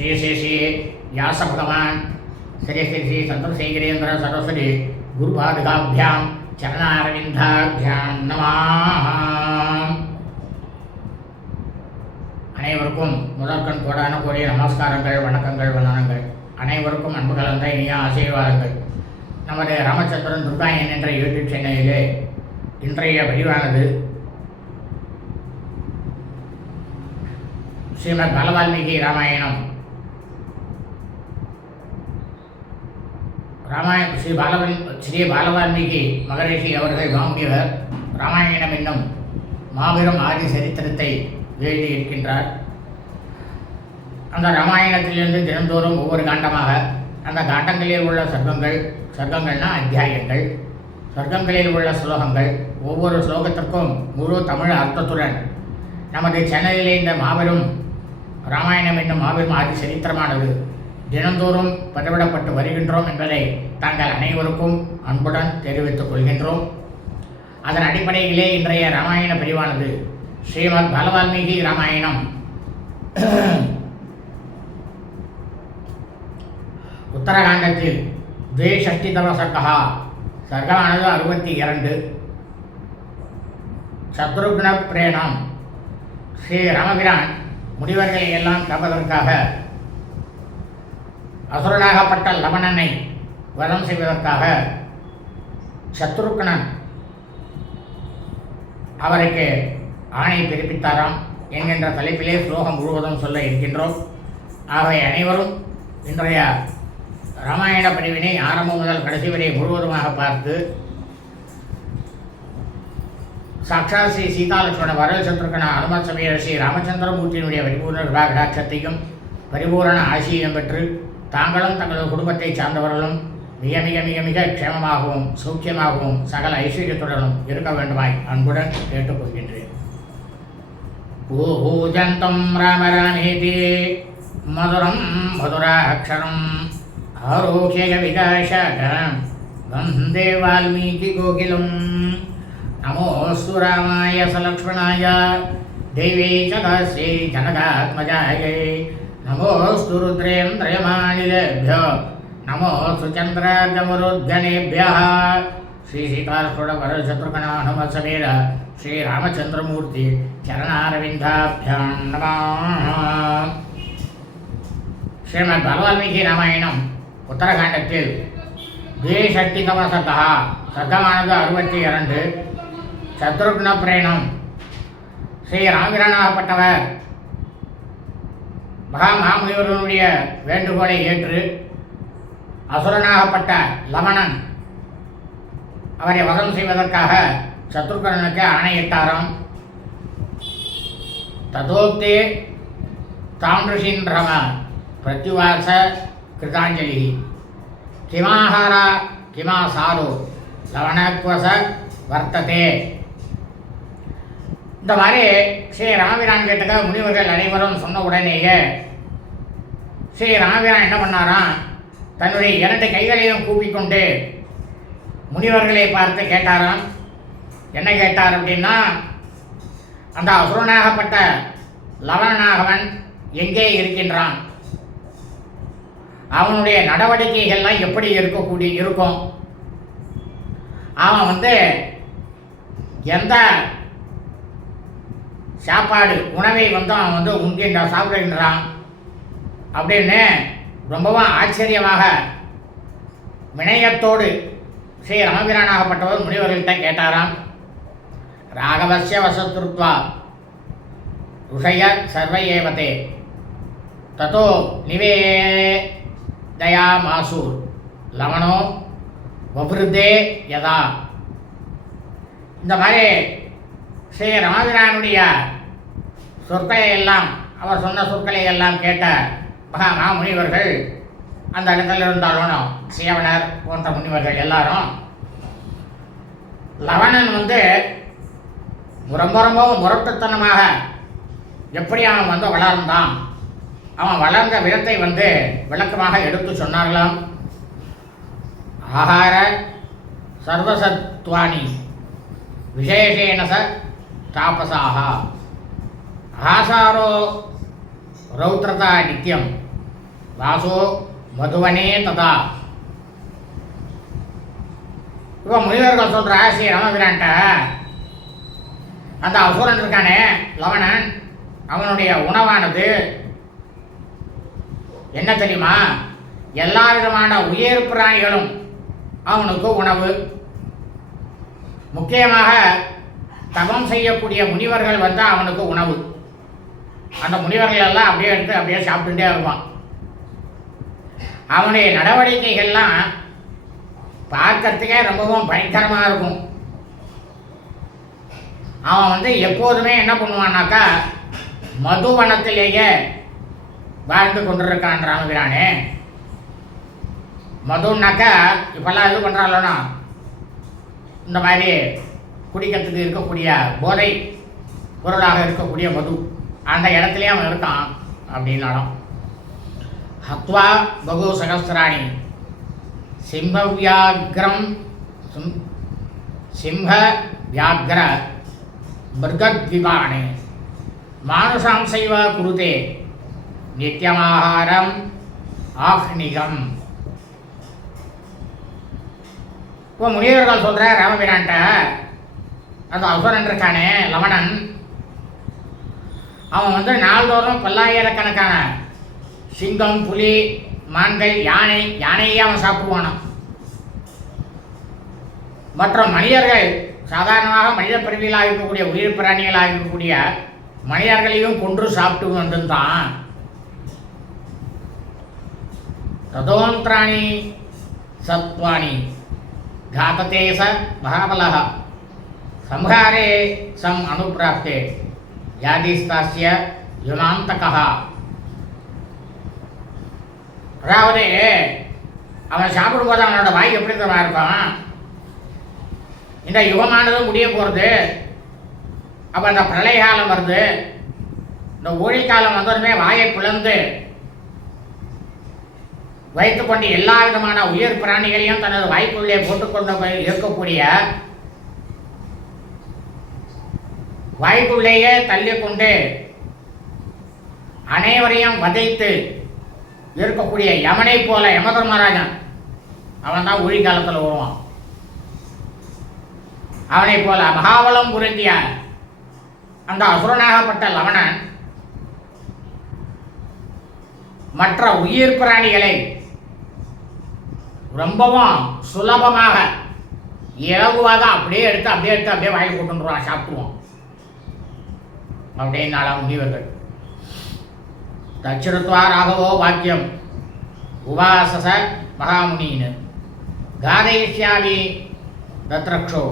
ஸ்ரீ ஸ்ரீ ஸ்ரீ வியாச பகவான் ஸ்ரீ ஸ்ரீ ஸ்ரீ சந்தம் ஸ்ரீகிரேந்திர சரஸ்வதி குருபாதுகாபியாம் சரணாரவிந்தாபியாம் நமா அனைவருக்கும் முதற்கண் கோடான கோடிய நமஸ்காரங்கள் வணக்கங்கள் வந்தனங்கள் அனைவருக்கும் அன்பு கலந்த இனிய ஆசீர்வாதங்கள் நமது ராமச்சந்திரன் துர்காயன் என்ற யூடியூப் சேனலிலே இன்றைய பதிவானது ஸ்ரீமத் பலவால்மீகி ராமாயணம் ராமாயண ஸ்ரீ பாலவன் ஸ்ரீ பாலவால்மீகி மகரிஷி அவர்கள் வாங்கியவர். ராமாயணம் என்னும் மாபெரும் ஆதி சரித்திரத்தை எழுதியிருக்கின்றார் அந்த ராமாயணத்திலிருந்து தினந்தோறும் ஒவ்வொரு காண்டமாக அந்த காண்டங்களில் உள்ள சர்க்கங்கள் சர்க்கங்கள்னா அத்தியாயங்கள். சொர்க்கங்களில் உள்ள ஸ்லோகங்கள் ஒவ்வொரு ஸ்லோகத்திற்கும் முழு தமிழ் அர்த்தத்துடன் நமது சேனலிலே இந்த மாபெரும் ராமாயணம் என்னும் மாபெரும் ஆதி சரித்திரமானது தினந்தோறும் பதிவிடப்பட்டு வருகின்றோம் என்பதை தாங்கள் அனைவருக்கும் அன்புடன் தெரிவித்துக் கொள்கின்றோம். அதன் அடிப்படையிலே இன்றைய ராமாயண பிரிவானது ஸ்ரீமத் பலவால்மீகி ராமாயணம். உத்தரகாண்டத்தில் துவேஷஷ்டிதம சர்க்கா சர்க்கமானது அறுபத்தி இரண்டு. சத்ருக்ன பிரேணம். ஸ்ரீ ராமபிரான் முனிவர்களை எல்லாம் காப்பதற்காக அசுரனாகப்பட்ட லவணனை வதம் செய்வதற்காக சத்ருக்னன் அவருக்கு ஆணை பிறப்பித்தாராம் என்கின்ற தலைப்பிலே ஸ்லோகம் முழுவதும் சொல்ல இருக்கின்றோம். ஆகவே அனைவரும் இன்றைய ராமாயண பதிவினை ஆரம்பம் முதல் கடைசி வரை முழுவதுமாக பார்த்து சாட்சாத் ஸ்ரீ சீதாலட்சுமண வரல் சத்ருக்கன அனுமத் சமய ஸ்ரீ ராமச்சந்திரமூர்த்தியினுடைய பரிபூர்ண விபாகடாட்சத்தையும் பரிபூரண ஆசியையும் பெற்று தாங்களும் தங்களது குடும்பத்தை சார்ந்தவர்களும் மிக மிக மிக மிக க்ஷேமமாகவும் சௌக்கியமாகவும் சகல ஐஸ்வர்யத்துடனும் இருக்க வேண்டுமாய் அன்புடன் கேட்டுக்கொள்கின்றேன். பூஜந்தம் ராமராமேதி மதுரம் மதுராட்சரம் ஆரோக்கிய விகாசகரம் வந்தே வால்மீகி கோகிலம். நமோஸ்து ராமாய சலக்ஷ்மணாய தெய்வே சதாசே ஜனகாத்மஜாயை जनकात्मजायै नमोऽस्तु रुद्रेन्द्रयमानिलेभ्यो नमोऽस्तु चन्द्रार्गमरुद्गणेभ्यः श्रीसीतार्षुडवरशत्रुघ्ना हनुमत्समेर श्रीरामचन्द्रमूर्ति चरणारविन्दाभ्यां नमः ஸ்ரீமத் பகவால்மீகி ராமாயணம் உத்தரகாண்டத்தில் துவேஷட்டிதம சர்க்கா சர்க்கமானது அறுபத்தி இரண்டு சத்ருக்ன பிரேணம் ஸ்ரீ ராமிரனாகப்பட்டவர் மகா மாமுனிவர்களுடைய வேண்டுகோளை ஏற்று அசுரனாகப்பட்ட லமணன் அவரை வதம் செய்வதற்காக சத்ருகனனுக்கு ஆணையிட்டாராம். ததோக்தே தாமிருஷின்றம பிரத்யுவாச கிருதாஞ்சலி. கிமாஹாரா கிமா சாரு லவணக்வச வர்த்ததே. இந்த மாதிரி ஸ்ரீ ராமபிரான் கேட்டுக்க முனிவர்கள் அனைவரும் சொன்ன உடனேயே ஸ்ரீ ராமபிரான் என்ன பண்ணாராம்? தன்னுடைய இரண்டு கைகளையும் கூப்பிக்கொண்டு முனிவர்களை பார்த்து கேட்டாராம். என்ன கேட்டார் அப்படின்னா அந்த அசுரனாகப்பட்ட லவணனாகவன் எங்கே இருக்கின்றான்? அவனுடைய நடவடிக்கைகள்லாம் எப்படி இருக்கக்கூடிய இருக்கும்? அவன் வந்து எந்த சாப்பாடு உணவை வந்து அவன் வந்து உண்கின்ற சாப்பிடுகின்றான். அப்படின்னு ரொம்பவும் ஆச்சரியமாக வினயத்தோடு ஸ்ரீ ராமபிரானாகப்பட்டவர் முனிவர்கள்ட்ட கேட்டாராம். ராகவசிய வசத்துருத்வா ருஷய சர்வ ஏவதே தத்தோ நிவேதயா மாசூர் லவணோ வபுருதே யதா. இந்த மாதிரி ஸ்ரீ ராமபிரானுடைய சொற்களை எல்லாம் அவர் சொன்ன சொற்களை எல்லாம் கேட்ட மகா மாமுனிவர்கள் அந்த இடத்துல இருந்தாலும் சேவனர் போன்ற முனிவர்கள் எல்லாரும் லவணன் வந்து ரொம்ப ரொம்ப முரட்டுத்தனமாக எப்படி அவன் வந்து வளர்ந்தான் அவன் வளர்ந்த விதத்தை வந்து விளக்கமாக எடுத்து சொன்னார்களாம். ஆகார சர்வசத்வானி விசேஷேன ச தாபசாக ஆசாரோ ரௌத்ரதா நித்தியம் வாசோ மதுவனே ததா இப்போ முனிவர்கள் சொல்கிற ஸ்ரீ ராமபிரான்ட்ட அந்த அசுரன் இருக்கானே லவணன் அவனுடைய உணவானது. என்ன தெரியுமா? எல்லா விதமான உயிர் பிராணிகளும் அவனுக்கு உணவு. முக்கியமாக தவம் செய்யக்கூடிய முனிவர்கள் வந்தால் அவனுக்கு உணவு. அந்த முனிவர்கள் எல்லாம் அப்படியே எடுத்து அப்படியே சாப்பிட்டுட்டே இருப்பான். அவனுடைய நடவடிக்கைகள்லாம் பார்க்கறதுக்கே ரொம்பவும் பயங்கரமாக இருக்கும். அவன் வந்து எப்போதுமே என்ன பண்ணுவான்னாக்கா மதுவனத்திலேயே வாழ்ந்து கொண்டிருக்கான் ராமபிரானே மதுன்னாக்கா இப்போல்லாம் இது பண்ணுறாங்களோனா இந்த மாதிரி குடிக்கிறதுக்கு இருக்கக்கூடிய போதை பொருளாக இருக்கக்கூடிய மது. அந்த இடத்துலையும் அவன் இருக்கான் அப்படின்னாலும் ஹத்வா பகு சகஸ்திராணி. சிம்மவியாகிரம் சிம் சிம்ம வியாக்ர மிருகத்விபாணே மானுஷாம்சைவ குருதே. நித்தியமாகாரம் ஆஹ்னிகம். இப்போ முனிவர்கள் சொல்கிற ராமபிரான்ட்ட அந்த அசுரன் இருக்கானே லவணன். அவன் வந்து நாள்தோறும் பல்லாயிரக்கணக்கான சிங்கம் புலி மான்கள் யானை யானையே அவன் சாப்பிடுவானான் மற்ற மனிதர்கள் சாதாரணமாக மனித பிறவிகளாக இருக்கக்கூடிய உயிர் பிராணிகளாக இருக்கக்கூடிய மனிதர்களையும் கொன்று சாப்பிட்டு வந்திருந்தான். ததோந்திராணி சத்வாணி. காத்ததேச மகாபலகா. సంహారే సం అనుప్రాప్తే యాదిస్తాస్య యుమాంతక அதாவது அவன் சாப்பிடும்போது அவனோட வாய் எப்படி தான் இருப்பான் இந்த யுகமானதும் முடிய போகிறது அப்போ அந்த பிரளய காலம் வருது. இந்த ஊழி காலம் வந்ததுமே வாயை பிளந்து வைத்துக்கொண்டு எல்லா விதமான உயிர் பிராணிகளையும் தனது வாய்ப்புள்ளே போட்டுக்கொண்டு இருக்கக்கூடிய வாய்க்குள்ளேயே தள்ளிக்கொண்டு அனைவரையும் வதைத்து இருக்கக்கூடிய யமனை போல யமதர்மராஜன் அவன் தான் ஒளி காலத்தில் வருவான். அவனை போல மகாபலம் புரிந்திய அந்த அசுரனாகப்பட்ட லவணன் மற்ற உயிர் பிராணிகளை ரொம்பவும் சுலபமாக இலகுவாக அப்படியே எடுத்து அப்படியே எடுத்து அப்படியே வாயில் போட்டுருவான் சாப்பிடுவோம் அப்படின்னாலாம் முனிவர்கள். தட்சிணத்வா ராகவோ வாக்கியம். உபாசச மகாமுனின்னு காதயிஷ்யாமி தத்ரக்ஷோ.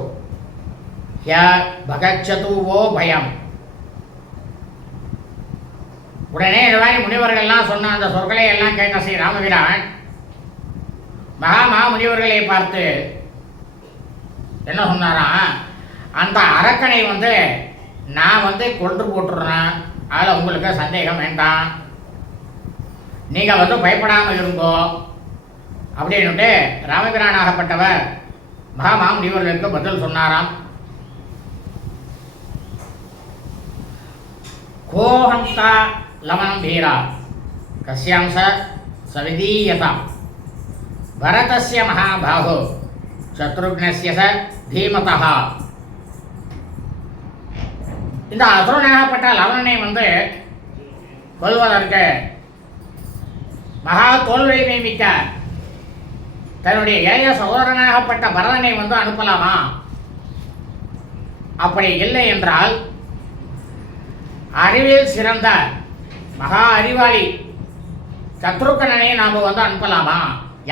ஹ பகச்சதுவோ பயம். உடனே இந்த மாதிரி முனிவர்கள்லாம் சொன்ன அந்த சொற்களை எல்லாம் கேட்ட ஸ்ரீ ராமபிரான் மகா முனிவர்களை பார்த்து என்ன சொன்னாராம்? அந்த அரக்கனை வந்து நான் வந்து கொன்று போட்டுடுறேன் அதில் உங்களுக்கு சந்தேகம் வேண்டாம். நீங்கள் வந்து பயப்படாமல் இருங்கோ. அப்படின்னுட்டு ராமபிரானாகப்பட்டவர் மகாமாம் இவர்களுக்கு பதில் சொன்னாராம். கோஹம்சா லவனம் வீரா. கஸ்யாம்ச சவிதீயதா. பரதஸ்ய மகாபாகோ. சத்ருக்னஸ்ய ச தீமதா இந்த அசுரனாகப்பட்ட லவணனை வந்து கொள்வதற்கு மகா தோல்வியை மிக்க தன்னுடைய ஏய சகோதரனாகப்பட்ட பரதனை வந்து அனுப்பலாமா? அப்படி இல்லை என்றால் அறிவில் சிறந்த மகா அறிவாளி சத்ருக்கணனை நாம் வந்து அனுப்பலாமா?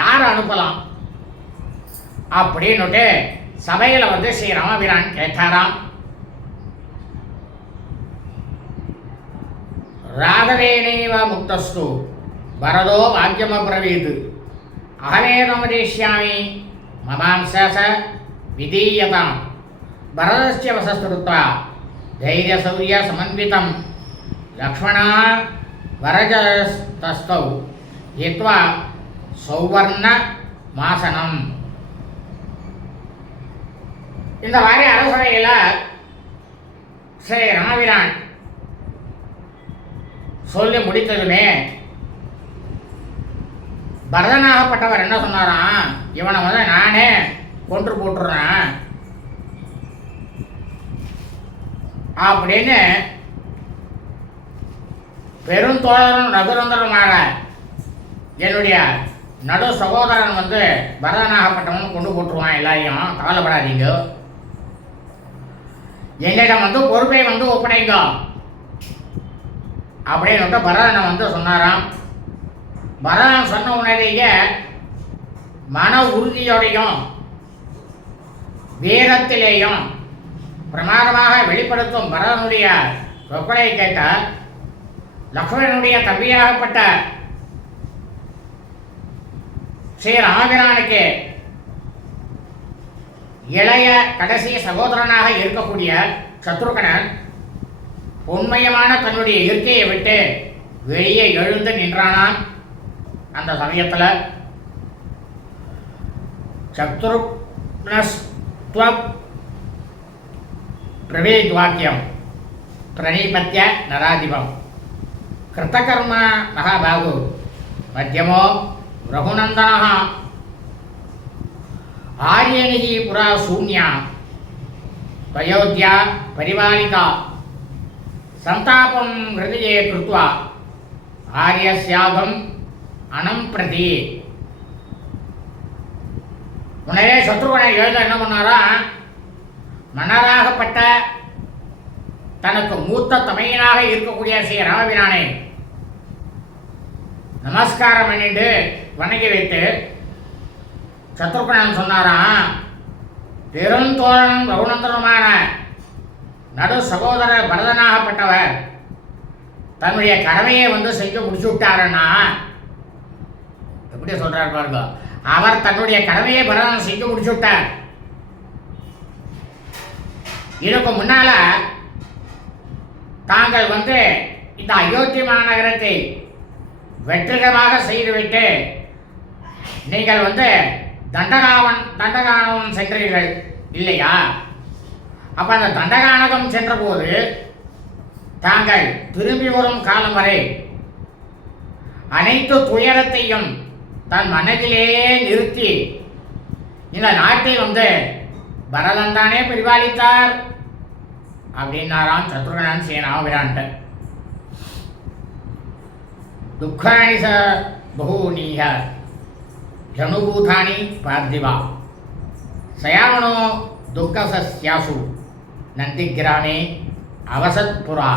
யார் அனுப்பலாம்? அப்படின்னுட்டு சபையில் வந்து ஸ்ரீ ராமபிரான் கேட்டாராம். ராகவேணைவ முக்தஸ்து வரதோ வாக்கியமப்ரவீத் அகமேதமுதேஷ்யாமி மமாம்ச ச விதீயதாம் பரதஸ்ய வசஸ்துருத்வா தைரியசௌரிய சமன்விதம் லக்ஷ்மணா வரஜஸ்தஸ்தௌ ஹித்வா சௌவர்ண மாசனம் இந்த மாதிரி அரசவையில் ஸ்ரீ ராமபிரான் சொல்லி முடித்ததுமே பரதனாகப்பட்டவர் என்ன சொன்னாராம்? இவனை வந்து நானே கொன்று போட்டுறேன். அப்படின்னு பெருந்தோழரும் ரகுரந்தருமான என்னுடைய நடு சகோதரன் வந்து பரதனாகப்பட்டவன் கொண்டு போட்டுருவான் எல்லாரையும். கவலைப்படாதீங்க. என்னிடம் வந்து பொறுப்பை வந்து ஒப்படைங்க. அப்படின்னு பரதனை வந்து சொன்னாராம். பரதன் சொன்ன உடனேயே மன உறுதியோடையும் வீரத்திலேயும் பிரமாதமாக வெளிப்படுத்தும் பரதனுடைய ஒப்பனை கேட்டால் லக்ஷ்மணனுடைய தம்பியாகப்பட்ட ஸ்ரீ ராமபிரானுக்கு இளைய கடைசி சகோதரனாக இருக்கக்கூடிய சத்ருகனன் உண்மயமான தன்னுடைய இருக்கையை விட்டு வெளியே எழுந்து நின்றானான் அந்த சமயத்தில் சத்ருக்னஸ்துவ பிரவேத்வாக்கியம் பிரணீபத்திய நராதிபம். கிருத்தகர்மா மகாபாகு மத்தியமோ ரகுநந்தன ஆரியணிகி புரா சூன்யா வயோத்யா பரிபாலிகா. சந்தாபம் సంతాపం హృదయే ஆரிய ఆర్యస్యాగం అణం பிரதி உடனே சத்ருவனை எழுத என்ன பண்ணாரா மன்னராகப்பட்ட தனக்கு மூத்த தமையனாக இருக்கக்கூடிய ஸ்ரீ ராமபிரானை நமஸ்காரம் பண்ணிட்டு வணங்கி வைத்து சத்ருகுணன் சொன்னாராம் பெருந்தோழனும் ரகுநந்தனுமான நடு சகோதரர் பரதனாகப்பட்டவர் தன்னுடைய கடமையை வந்து செஞ்சு முடிச்சு விட்டாருன்னா எப்படி சொல்றாரு பாருங்க அவர் தன்னுடைய கடமையை பரதன் செஞ்சு முடிச்சு விட்டார். இதுக்கு முன்னால தாங்கள் வந்து இந்த அயோத்தி மாநகரத்தை வெற்றிகரமாக செய்துவிட்டு நீங்கள் வந்து தண்டகாவன் தண்டகானவன் சென்றீர்கள் இல்லையா? அப்போ அந்த தண்டகானகம் சென்றபோது தாங்கள் திரும்பி வரும் காலம் வரை அனைத்து துயரத்தையும் தன் மனதிலேயே நிறுத்தி இந்த நாட்டை வந்து பரதன் தானே பரிபாலித்தார் அப்படின்னாராம் சத்ருகணன் சேனாவிரான்ட்ட துக்காணி ச பகூனீக ஜனுபூதானி பார்த்திவா சயாமனோ துக்கசஸ்யாசு. நந்திகிராமே அவசத்புரா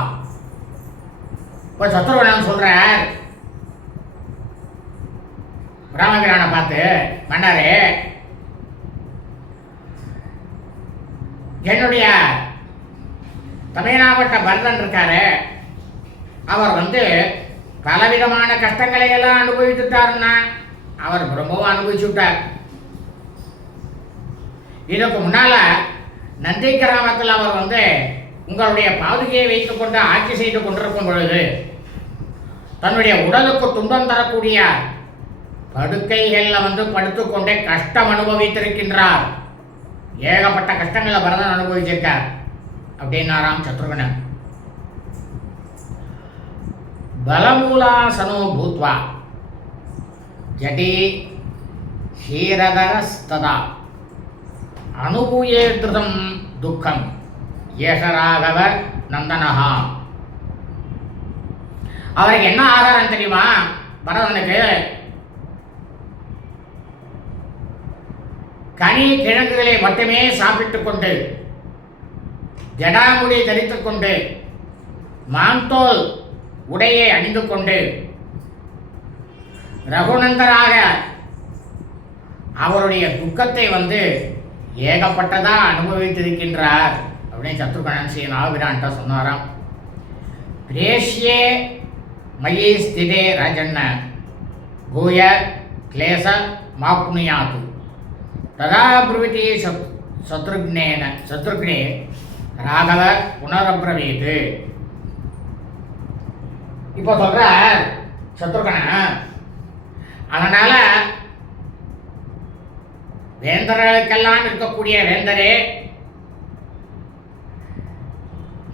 இப்போ சத்ருவனம் சொல்கிறார் ராமகிரானை பார்த்து மன்னரே என்னுடைய தமிழனாப்பட்ட பரதன் இருக்காரு அவர் வந்து பலவிதமான கஷ்டங்களை எல்லாம் அனுபவித்துட்டாருன்னா அவர் ரொம்பவும் அனுபவிச்சுட்டார் இதுக்கு முன்னால நந்தி கிராமத்தில் அவர் வந்து உங்களுடைய பாதுகையை வைத்துக் கொண்டு ஆட்சி செய்து கொண்டிருக்கும் பொழுது தன்னுடைய உடலுக்கு துன்பம் தரக்கூடிய படுக்கைகளில் வந்து படுத்துக்கொண்டே கஷ்டம் அனுபவித்திருக்கின்றார். ஏகப்பட்ட கஷ்டங்களை பரதன் அனுபவிச்சிருக்கார். அப்படின்னாராம் சத்ருகனன் பலமூலாசனோ பூத்வா. ஜடி ஷீரதரஸ்ததா அனுபூயே திருதம் துக்கம். ஏஷராகவ நந்தனஹா. அவருக்கு என்ன ஆகாரம் தெரியுமா? பரதனுக்கு கனி கிழங்குகளை மட்டுமே சாப்பிட்டு கொண்டு ஜடாமுடி தரித்து கொண்டு மாந்தோல் உடையை அணிந்து கொண்டு ரகுநந்தராக அவருடைய துக்கத்தை வந்து ஏகப்பட்டதாக அனுபவித்திருக்கின்றார். அப்படின்னு சத்ருகணன் ஸ்ரீ நாகபிரான்ட்ட சொன்னாராம். பிரேஷ்யே மயி ஸ்திதே ரஜன்ன பூய கிளேச மாப்னுயாது ததா பிரவிதி சத் சத்ருக்னேன சத்ருக்னே ராகவ புனரபிரவீது இப்போ சொல்கிறார் சத்ருகணன் அதனால் வேந்தர்களுக்கெல்லாம் இருக்கக்கூடிய வேந்தரே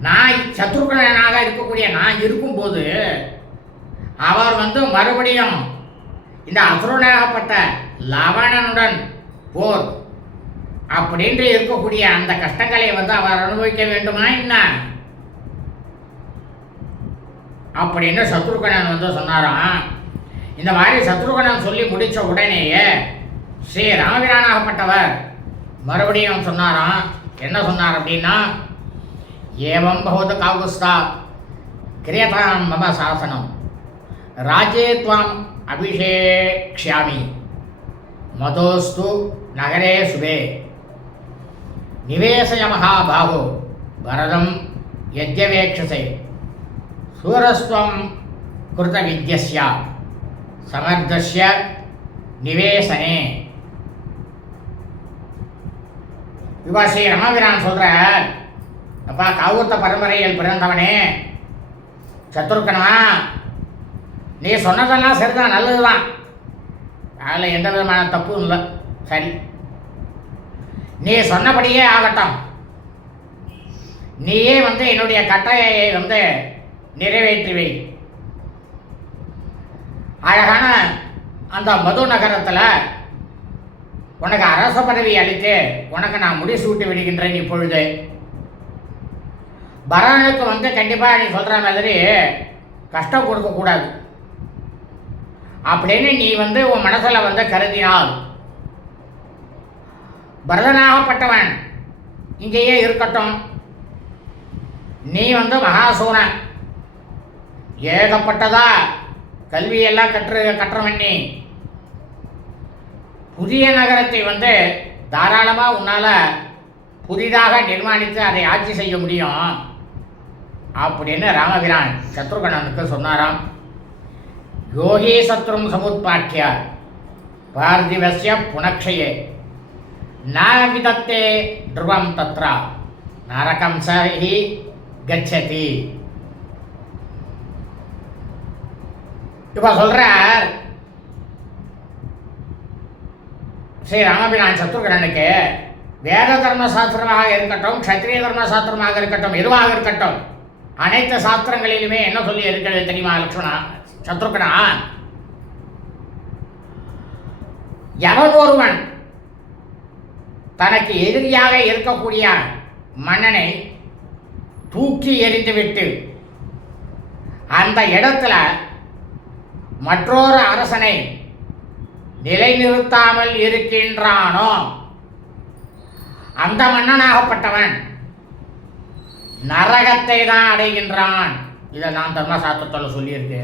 நான் சத்ருகனாக இருக்கக்கூடிய நான் இருக்கும்போது அவர் வந்து மறுபடியும் இந்த அசுரனாகப்பட்ட லவணனுடன் போர் அப்படின்று இருக்கக்கூடிய அந்த கஷ்டங்களை வந்து அவர் அனுபவிக்க வேண்டுமா என்ன? அப்படின்னு சத்ருகணன் வந்து சொன்னாராம். இந்த மாதிரி சத்ருகணன் சொல்லி முடித்த உடனேயே ஸ்ரீ ராமபிரானாகப்பட்டவர் மறுபடியும் சொன்னாராம் என்ன சொன்னார் அப்படின்னா ஏவம் பகவத காகுஸ்தா கிரியதாம் மம சாசனம். ராஜே துவாம் அபிஷேக்ஷாமி மதோஸ்து நகரே சுபே. நிவேசய மகாபாகோ பரதம் யஜ்யவேக்ஷசை. சூரஸ்துவம் கிருத வித்யஸ்ய சமர்த்தஸ்ய நிவேசனே. இவா ஸ்ரீ ரமபிரான் சொல்கிறார் அப்பா காவூத்த பரம்பரையில் பிறந்தவனே. சத்ருக்கனா நீ சொன்னதெல்லாம் சரிதான் நல்லதுதான். அதில் எந்த விதமான தப்பும் இல்லை. சரி. நீ சொன்னபடியே ஆகட்டும். நீயே வந்து என்னுடைய கட்டளையை வந்து நிறைவேற்றி வை அழகான அந்த மது நகரத்தில் உனக்கு அரச பதவி அளித்து உனக்கு நான் முடிசூட்டி விடுகின்றேன் இப்பொழுது. பரதனுக்கு வந்து கண்டிப்பாக நீ சொல்கிற மாதிரி கஷ்டம் கொடுக்கக்கூடாது அப்படின்னு நீ வந்து உன் மனசில் வந்து கருதினால். பரதனாகப்பட்டவன் இங்கேயே இருக்கட்டும். நீ வந்து மகாசூரன். ஏகப்பட்டதா கல்வியெல்லாம் கற்று கற்றவன் நீ. புதிய நகரத்தை வந்து தாராளமாக உன்னால் புதிதாக நிர்மாணித்து அதை ஆட்சி செய்ய முடியும். அப்படின்னு ராமபிரான் சத்ருகணனுக்கு சொன்னாராம். யோகி சத்ரும் சமுத்பாக்கிய பார்த்திவசிய புனக்ஷயே. நாவிதத்தே த்ருவம் தத்ரா நரகம் சஹி கச்சதி இப்போ சொல்கிறார் ஸ்ரீ ராமபிரான் சத்ருகரனுக்கு வேத தர்ம சாஸ்திரமாக இருக்கட்டும் க்ஷத்ரிய தர்ம சாஸ்திரமாக இருக்கட்டும் எதுவாக இருக்கட்டும் அனைத்து சாஸ்திரங்களிலுமே என்ன சொல்லி இருக்கிறது தெரியுமா லக்ஷ்மணா சத்ருகனா? எவன் ஒருவன் தனக்கு எதிரியாக இருக்கக்கூடிய மன்னனை தூக்கி எறிந்துவிட்டு அந்த இடத்துல மற்றொரு அரசனை நிலைநிறுத்தாமல் இருக்கின்றானோ? அந்த மன்னனாகப்பட்டவன் நரகத்தை தான் அடைகின்றான். இதை நான் தர்மசாஸ்திரத்தில் சொல்லியிருக்கு.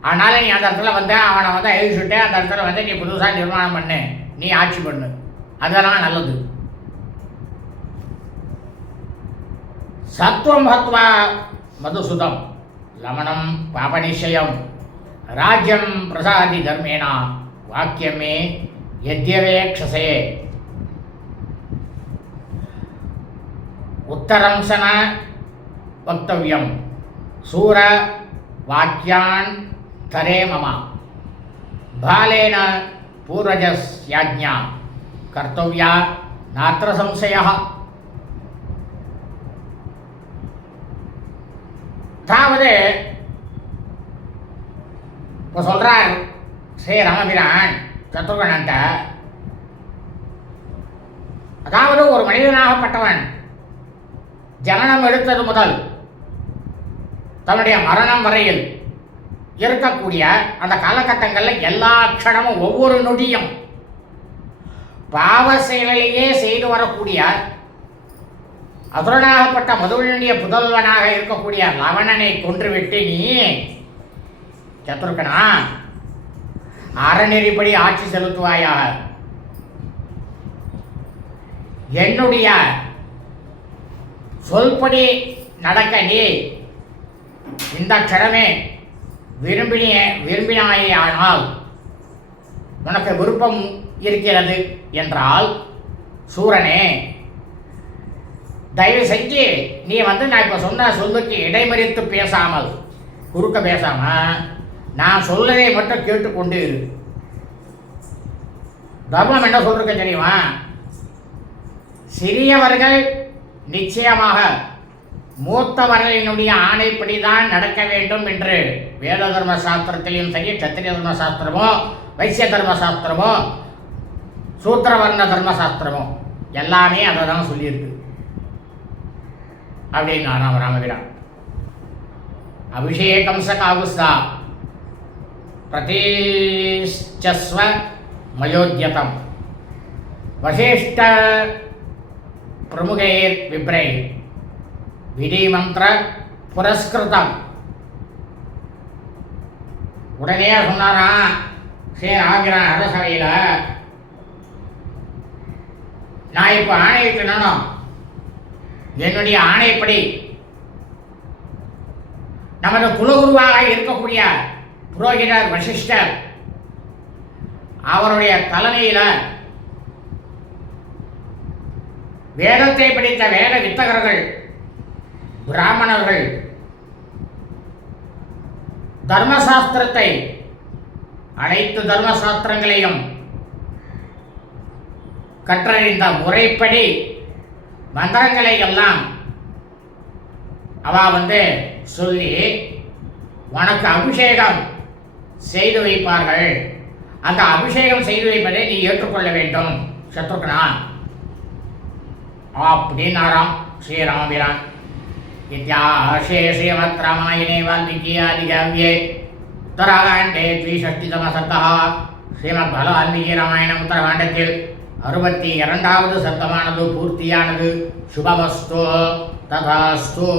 அதனால நீ அந்த இடத்துல வந்து அவனை வந்து அழிச்சுட்டு அந்த இடத்துல வந்து நீ புதுசாக நிர்மாணம் பண்ணு. நீ ஆட்சி பண்ணு. அதெல்லாம் நல்லது. சத்துவம் ஹத்வா மதுசுதம். லமணம் பாபநிஷயம் ராஜ்யம் பிரசாதி தர்மேனா. வாக்கியமே யத்யவேக்ஷசே உத்தரம்சன வக்தவியம். சூர வாக்கியான் தரே மம. பாலேன பூர்வஜஸ்யாஜ்ஞா கர்த்தவியா நாத்திர சம்சய தாவது இப்போ சொல்கிறார் ஸ்ரீ ராமபிரான் சத்ருகணன்ட்ட அதாவது ஒரு மனிதனாகப்பட்டவன் ஜனனம் எடுத்தது முதல் தன்னுடைய மரணம் வரையில் இருக்கக்கூடிய அந்த காலகட்டங்களில் எல்லா க்ஷணமும் ஒவ்வொரு நொடியும் பாவ செயலையே செய்து வரக்கூடிய அதுரனாகப்பட்ட மதுவனுடைய புதல்வனாக இருக்கக்கூடிய லவணனை கொன்றுவிட்டு நீ சத்ருக்கனா அறநெறிப்படி ஆட்சி செலுத்துவாயாக. என்னுடைய சொல்படி நடக்க நீ இந்த க்ஷணமே விரும்பினிய விரும்பினாயே ஆனால் உனக்கு விருப்பம் இருக்கிறது என்றால் சூரனே தயவு செஞ்சு நீ வந்து நான் இப்போ சொன்ன சொல்லுக்கு இடைமறித்து பேசாமல் குறுக்க பேசாமல் நான் சொல்லதை மட்டும் கேட்டுக்கொண்டு இரு. தர்மம் என்ன சொல்றதுக்கு தெரியுமா? சிறியவர்கள் நிச்சயமாக மூத்தவர்களினுடைய ஆணைப்படி தான் நடக்க வேண்டும் என்று வேத தர்ம சாஸ்திரத்திலையும் சரி சத்திரிய தர்ம சாஸ்திரமோ வைசிய தர்ம சாஸ்திரமோ சூத்திரவர்ண தர்ம சாஸ்திரமோ எல்லாமே அதை தான் சொல்லியிருக்கு. அப்படின்னு நான் ராமபிரான் அபிஷேகம் ச காகுஸ்தா. பிரதிஷ்டஸ்வ மயோத்யதம் வசிஷ்ட பிரமுகைர் விப்ரை விதிமந்திர புரஸ்கிருதம் உடனே சொன்னாராம் சரி ராமிரான் அரசவையில் நான் இப்போ ஆணையிட்டணும் என்னுடைய ஆணைப்படி நமது குலகுருவாக இருக்கக்கூடிய புரோகிதர் வசிஷ்டர் அவருடைய தலைமையில் வேதத்தை படித்த வேத வித்தகர்கள் பிராமணர்கள் தர்மசாஸ்திரத்தை அனைத்து தர்மசாஸ்திரங்களையும் கற்றறிந்த முறைப்படி மந்திரங்களை எல்லாம் அவ வந்து சொல்லி உனக்கு அபிஷேகம் செய்து வைப்பார்கள். அந்த அபிஷேகம் செய்து வைப்பதை நீ ஏற்றுக்கொள்ள வேண்டும் சத்ருக்கனா அப்படின்னாராம் ஸ்ரீராமபிரான். இத்தியாசே ஸ்ரீமத் ராமாயணே வால்மீகி ஆதி காவியே உத்தராகாண்டே த்விசஷ்டிதம சத்தா ஸ்ரீமத் பல வால்மீகி ராமாயணம் உத்தரகாண்டத்தில் அறுபத்தி இரண்டாவது சத்தமானது பூர்த்தியானது. சுபமஸ்தோ ததாஸ்தோ.